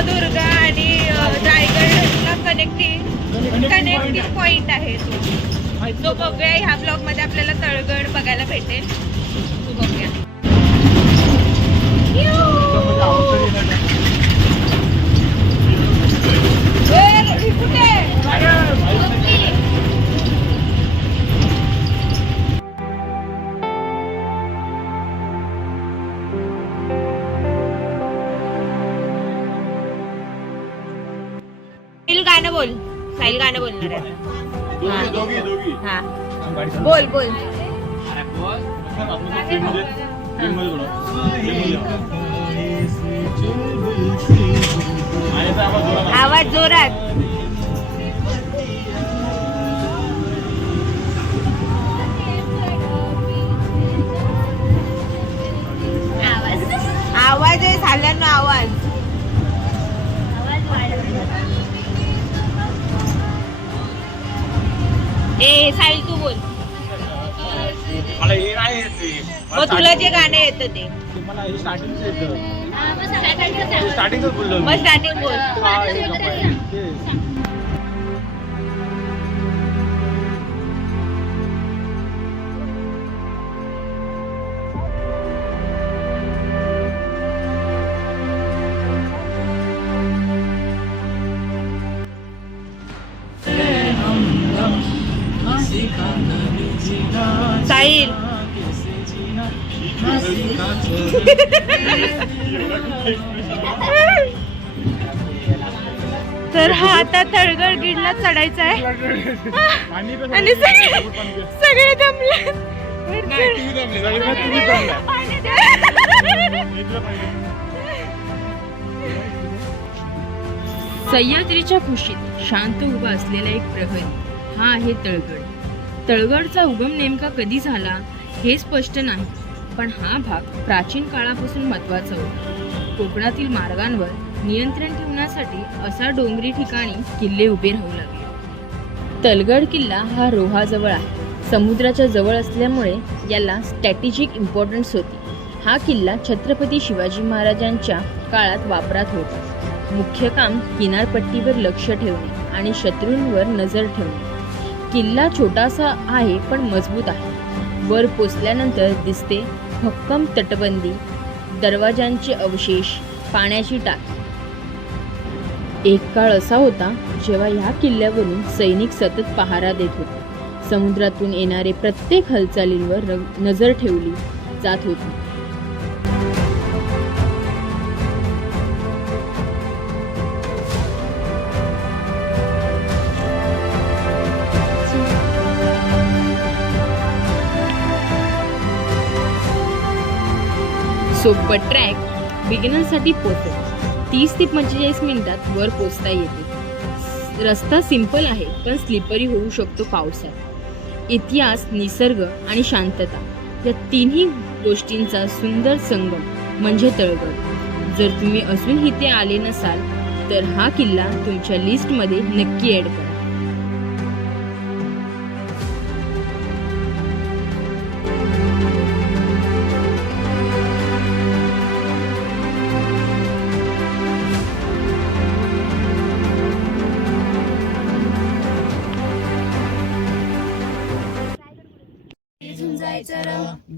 नवदुर्गा आणि रायगडला connecting point आहे तो बघूया. ह्या ब्लॉग मध्ये आपल्याला तळगड बघायला भेटेल. तो बघूया. गाणं बोल. साहिल गाणं बोलणार आहे. हा बोल बोल. आवाज जोरात. आवाज आहे झाल्यानं आवाज. ए साहिल तू बोल. मला हे नाही येते. मग तुला जे गाणं येतं ते मला हे स्टार्टिंगच येतं. स्टार्टिंगच बोललो. मग स्टार्टिंग बोल. साहिल तर हा आता तळगड गिडला चढायचा आहे आणि सगळे जमले. सह्याद्रीच्या कुशीत शांत उभा असलेला एक प्रहरी हा आहे तळगड. तळगडचा उगम नेमका कधी झाला हे स्पष्ट नाही, पण हा भाग प्राचीन काळापासून महत्त्वाचा होता. कोकणातील मार्गांवर नियंत्रण ठेवण्यासाठी असा डोंगरी ठिकाणी किल्ले उभे राहू लागले. तळगड किल्ला हा रोहाजवळ आहे. समुद्राच्या जवळ असल्यामुळे याला स्ट्रॅटेजिक इम्पॉर्टन्स होती. हा किल्ला छत्रपती शिवाजी महाराजांच्या काळात वापरात होता. मुख्य काम किनारपट्टीवर लक्ष ठेवणे आणि शत्रूंवर नजर ठेवणे. किल्ला छोटासा आहे पण मजबूत आहे. वर पोचल्यानंतर दिसते भक्कम तटबंदी, दरवाजांचे अवशेष, पाण्याची टाकी. एक काळ असा होता जेव्हा ह्या किल्ल्यावरून सैनिक सतत पहारा देत होते. समुद्रातून येणारे प्रत्येक हालचालींवर नजर ठेवली जात होती. सोपं ट्रॅक बिगिनरसाठी परफेक्ट. 30 ते 45 मिनिटात वर पोचता येते. रस्ता सिंपल आहे पण स्लिपरी होऊ शकतो पावसात. इतिहास, निसर्ग आणि शांतता या तिन्ही गोष्टींचा सुंदर संगम म्हणजे तळगड. जर तुम्ही अजून इथे आले नसाल तर हा किल्ला तुमच्या लिस्टमध्ये नक्की ॲड करा.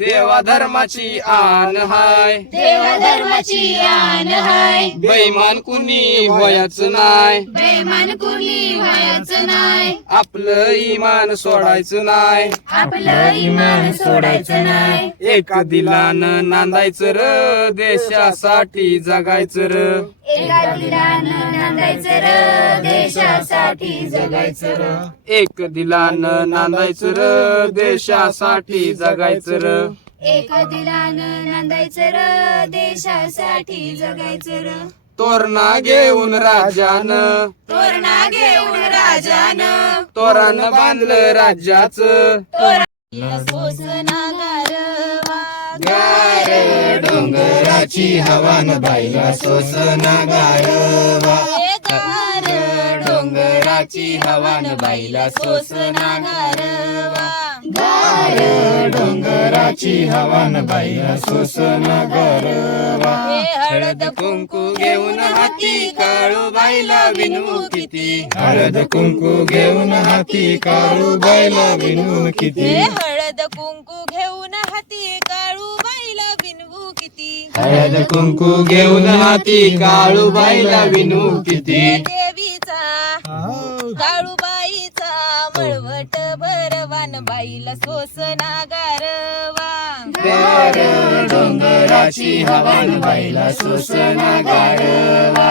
देवा धर्माची आन हाय, देवा धर्माची आन हाय. बैमान कुणी व्हायचं नाय, बेमान कुणी व्हायचं नाय. आपलं इमान सोडायचं नाय, आपलं इमान सोडायचं नाय. एका दिलानं नांदायचं र, देशासाठी जगायचं र. एका दिलानं नांदायचं र, देशासाठी जगायचं र. एक दिलानं नांदायचं र, देशासाठी जगायचं र. एका दिलानं नांदायचं र, देशासाठी जगायचं र. तोरणा घेऊन राजानं, तोरणा घेऊन राजानं, तोरण बांधलं राज्याचं. सोसना गारवा, गार डोंगराची हवान बाईला सोसना गारवा. गार डोंगराची हवान बाईला सोसना गारवा. गार डोंगराची हवान बाईला सोसन गरवा हळद कुंकू घेऊन हाती काळूबाईला विनू किती हळद कुंकू घेऊन हाती काळूबाईला विनू किती हळद कुंकू घेऊन हाती काळूबाईला विनवू किती हळद कुंकू घेऊन हाती काळूबाईला विनू किती देवीचा काळूबाईचा मळवट भरवान बाईला सोसना गारवा गार डोंगराची हवान बाईला सोसना गारवा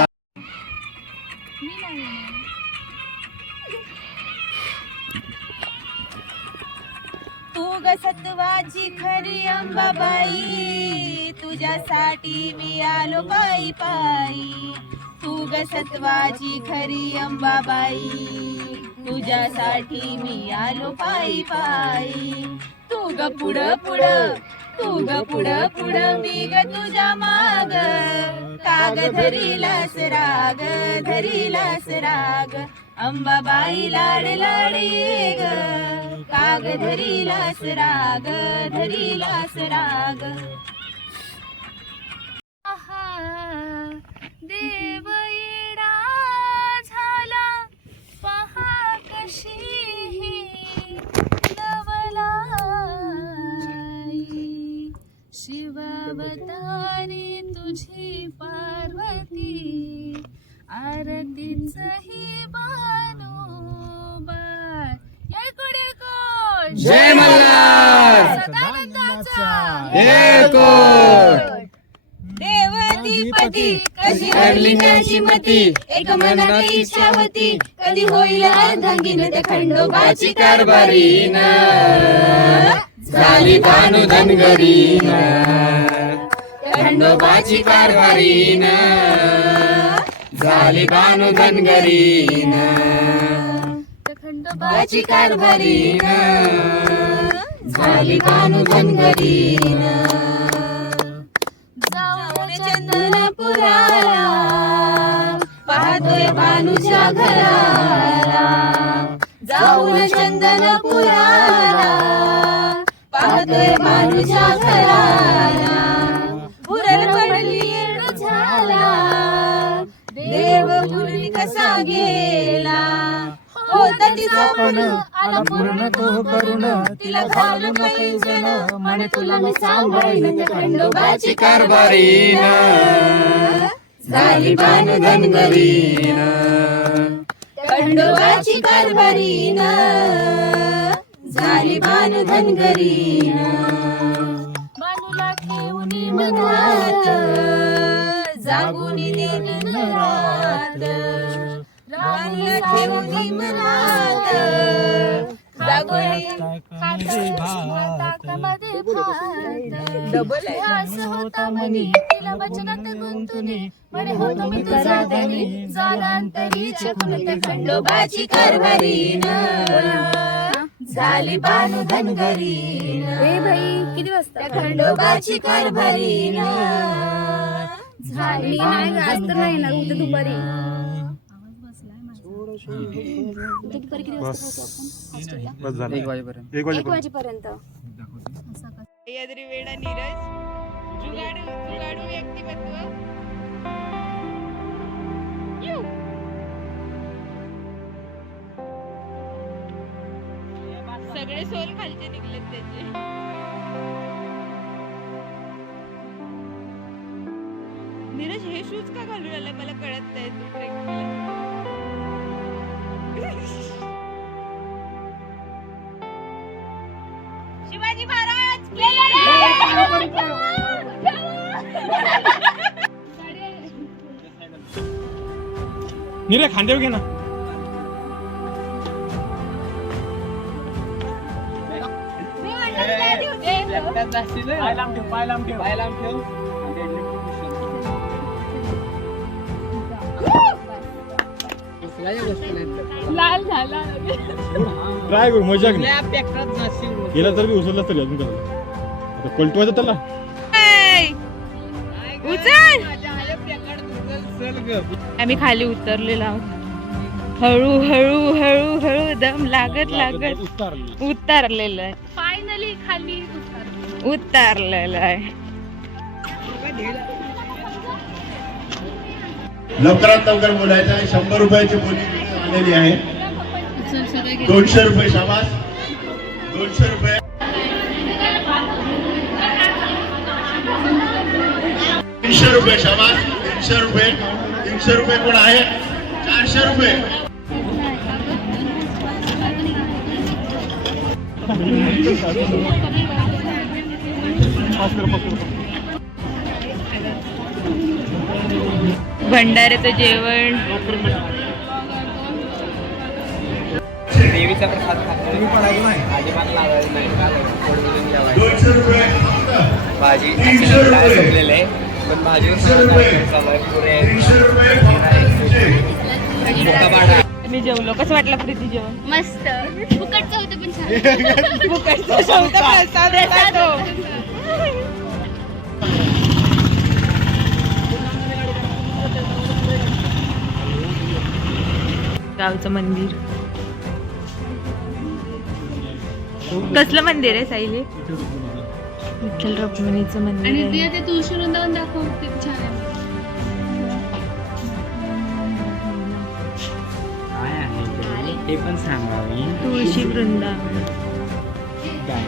तू ग सत्वाची खरी अंबाबाई तुझ्यासाठी मी आलो पायी पायी तू ग सत्वाची खरी अंबाबाई तुझ्यासाठी मी आलो पायी पायी तू ग पुढं पुढं तू ग पुढं पुढं मी ग तुझ्या माग काग धरीलास राग अंबाबाई लाड लाडी ग काग धरीलास राग देव येडा झाला पहा कशी नवलाई शिवावतारी तुझी पार्वती आरतीच ही बानोबार जय मल्हार एकोट देवतीपती कशी हरलिंगाची मती एक मनात इच्छा होती कधी होईल अर्धांगीन त्या खंडोबाची कारभारीन झाली भानू धनगरीन खंडोबाची कारभारीन झाली भानू धनगरीन खंडोबाची कारभारीन झाली भानू धनगरीन जाऊन चंदनपुराला पाहतोय भानूच्या घराला जाऊन चंदनपुराला पाहतोय भानूच्या घराला बुरल पडली येड झाला देव बुरली कसा गेला होता तिचा पण आला पूर्ण तो करून तिला घालून पैंजण म्हणे तुला मी सांभाळीन त्या खंडोबाची कारभारीन झाली भानू धनगरीन खंडोबाची कारभारीन झाली भानू धनगरीन भानूला ठेवून मनात जागून दिन रात भानूला ठेवून मनात जागून ताकामध्ये भात ध्यास होता मनी तिला वचनात गुंतुनी म्हणे होतो मी तुझा धनी जालांतरी चकून त्या खंडोबाची कारभारीन झाली भानू धनगरीन किती वाजता त्या खंडोबाची कारभारीन झाली जास्त नाही ना दुपारी दुपारी किती वाजता एक वाजेपर्यंत सह्याद्री वेडा नीरज जुगाडू व्यक्तिमत्व यू. सगळे सोल खालचे निघलेत त्याचे. नीरज हे शूज का घालून आलाय मला कळत नाही तू ट्रेकिंगला. शिवाजी महाराज निरे खांद्यावर घे ना. पाय लांब ठेव, पाय लांब ठेव, पाय लांब ठेव. लाल झाला. ट्राय करू मजा गेला तर मी उचलला तरी अजून कसं आता पलटवायचं त्याला. उचल. आम्ही खाली उतरलेलो आहोत. हळू हळू हळू हळू दम लागत लागत उतारली. उतरलेलं आहे. फायनली खाली उतरलो. उतरलेलं आहे. लवकरात लवकर बोलायचं आहे. 100 रुपयाची बोली आलेली आहे. 200 रुपये शाबास. 200 रुपये. 300 रुपये शाबास. 300 रुपये. 300 रुपये कोण आहे? 400 रुपये. भंडाऱ्याचं जेवण. देवीचा प्रसाद अजिबात लागायला नाही. 200 रुपये. भाजी 300 रुपये. संपलेलं आहे पण भाजी 300 रुपये. पुरे 300 रुपये. मी जेवलो. कसं वाटलं प्रीती जेवण? मस्त फुकटचं होतं पण छान. फुकटचा शब्द प्रसाद होता तो. गावचं मंदिर. कसलं मंदिर आहे साईले? विठ्ठल रुक्मिणीचं मंदिर आणि आहे. ते तुळशी वृंदावन दाखव, ते छान आहे. काय आहे ते पण सांगावी. तुळशी वृंदावन. काय